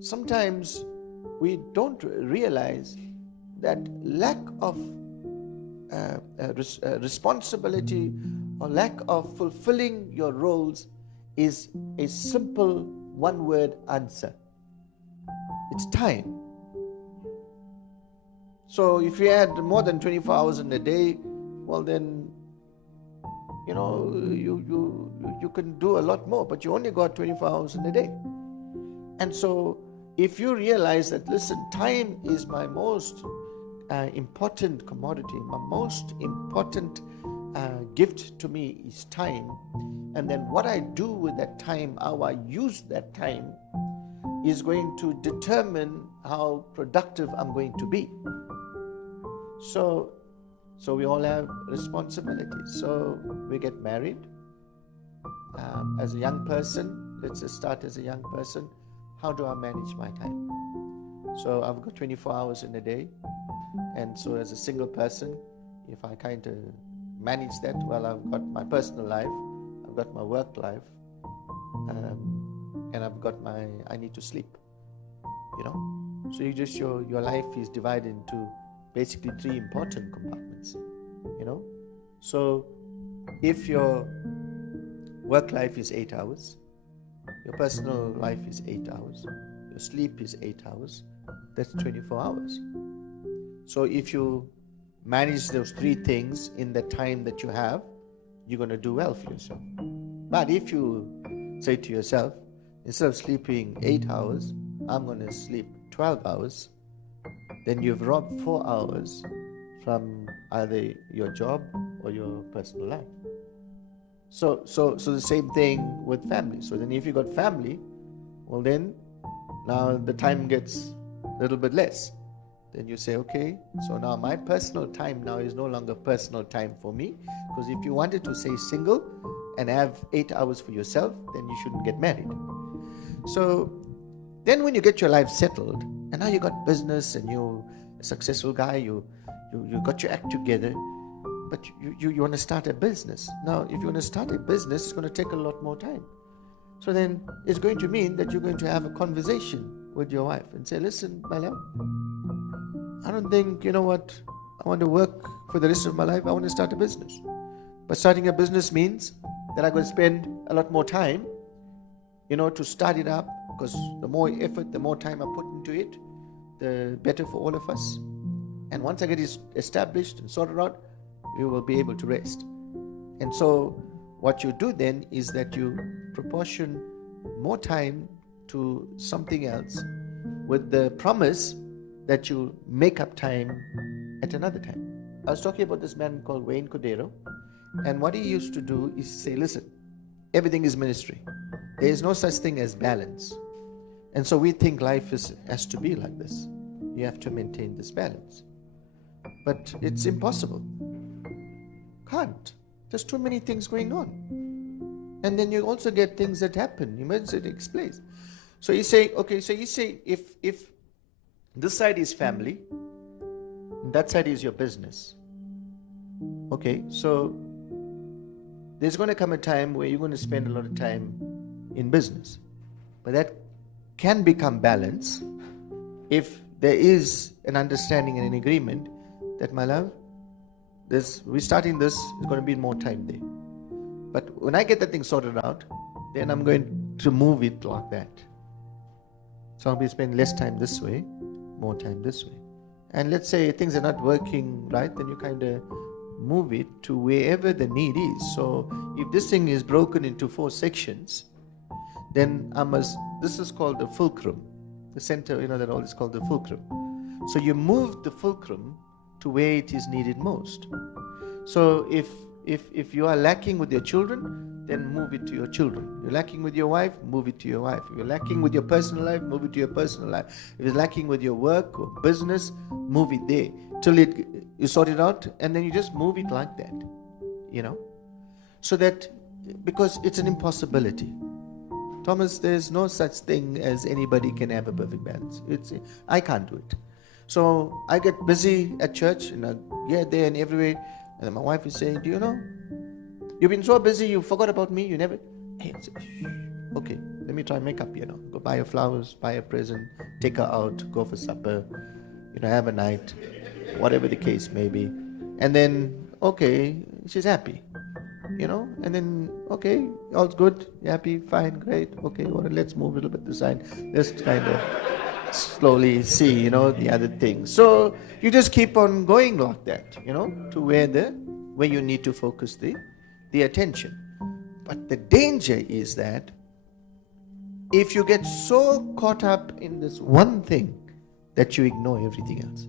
sometimes we don't realize that lack of responsibility or lack of fulfilling your roles is a simple one-word answer. It's time. So if you had more than 24 hours in a day, well then, you can do a lot more, but you only got 24 hours in a day. And so if you realize that, listen, time is my most important commodity, my most important gift to me is time. And then what I do with that time, how I use that time, is going to determine how productive I'm going to be. So we all have responsibilities. So we get married. As a young person, let's just start as a young person. How do I manage my time? So I've got 24 hours in a day. And so as a single person, if I kind of manage that, well, I've got my personal life, I've got my work life, and I've got I need to sleep, So your life is divided into basically 3 important compartments, So if your work life is 8 hours, your personal life is 8 hours, your sleep is 8 hours, that's 24 hours. So if you manage those 3 things in the time that you have, you're going to do well for yourself. But if you say to yourself, instead of sleeping 8 hours, I'm going to sleep 12 hours, then you've robbed 4 hours from either your job or your personal life. So the same thing with family. So then if you got family, well then now the time gets a little bit less. Then you say, okay, so now my personal time now is no longer personal time for me, because if you wanted to stay single and have 8 hours for yourself, then you shouldn't get married. So then when you get your life settled, and now you got business and you're a successful guy, you got your act together, but you want to start a business. Now, if you want to start a business, it's going to take a lot more time. So then it's going to mean that you're going to have a conversation with your wife and say, listen, my love, I don't think, I want to work for the rest of my life. I want to start a business. But starting a business means that I'm going to spend a lot more time, to start it up, because the more effort, the more time I put into it, the better for all of us. And once I get it established and sorted out, you will be able to rest. And so what you do then is that you proportion more time to something else with the promise that you'll make up time at another time. I was talking about this man called Wayne Cordeiro, and what he used to do is say, listen, everything is ministry. There is no such thing as balance. And so we think life has to be like this. You have to maintain this balance. But it's impossible. Can't. There's too many things going on. And then you also get things that happen. Emergency takes place. So you say, if this side is family, and that side is your business. Okay, so there's going to come a time where you're going to spend a lot of time in business. But that can become balance if there is an understanding and an agreement that, my love, we're starting this, it's going to be more time there. But when I get that thing sorted out, then I'm going to move it like that. So I'll be spending less time this way, more time this way. And let's say things are not working right, then you kind of move it to wherever the need is. So if this thing is broken into 4 sections, then this is called the fulcrum. The center, that all is called the fulcrum. So you move the fulcrum to where it is needed most. So if you are lacking with your children, then move it to your children. You're lacking with your wife, move it to your wife. If you're lacking with your personal life, move it to your personal life. If it's lacking with your work or business, move it there till you sort it out, and then you just move it like that, so that, because it's an impossibility. Thomas, there's no such thing as anybody can have a perfect balance. I can't do it. So I get busy at church, and here, there, and everywhere. And then my wife is saying, do you know, you've been so busy, you forgot about me. You never. Hey, okay, let me try makeup, go buy her flowers, buy her present, take her out, go for supper, have a night, whatever the case may be. And then, okay, she's happy, and then, okay, all's good, happy, fine, great, okay, all right, let's move a little bit to the side. Let's kind of slowly see, the other thing. So you just keep on going like that, to where you need to focus the attention. But the danger is that if you get so caught up in this one thing that you ignore everything else.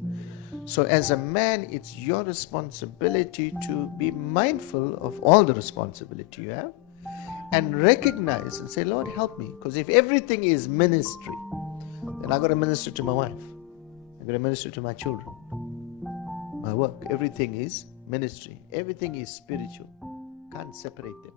So as a man, it's your responsibility to be mindful of all the responsibility you have and recognize and say, Lord, help me. Because if everything is ministry, then I got to minister to my wife. I got to minister to my children, my work. Everything is ministry. Everything is spiritual. Can't separate them.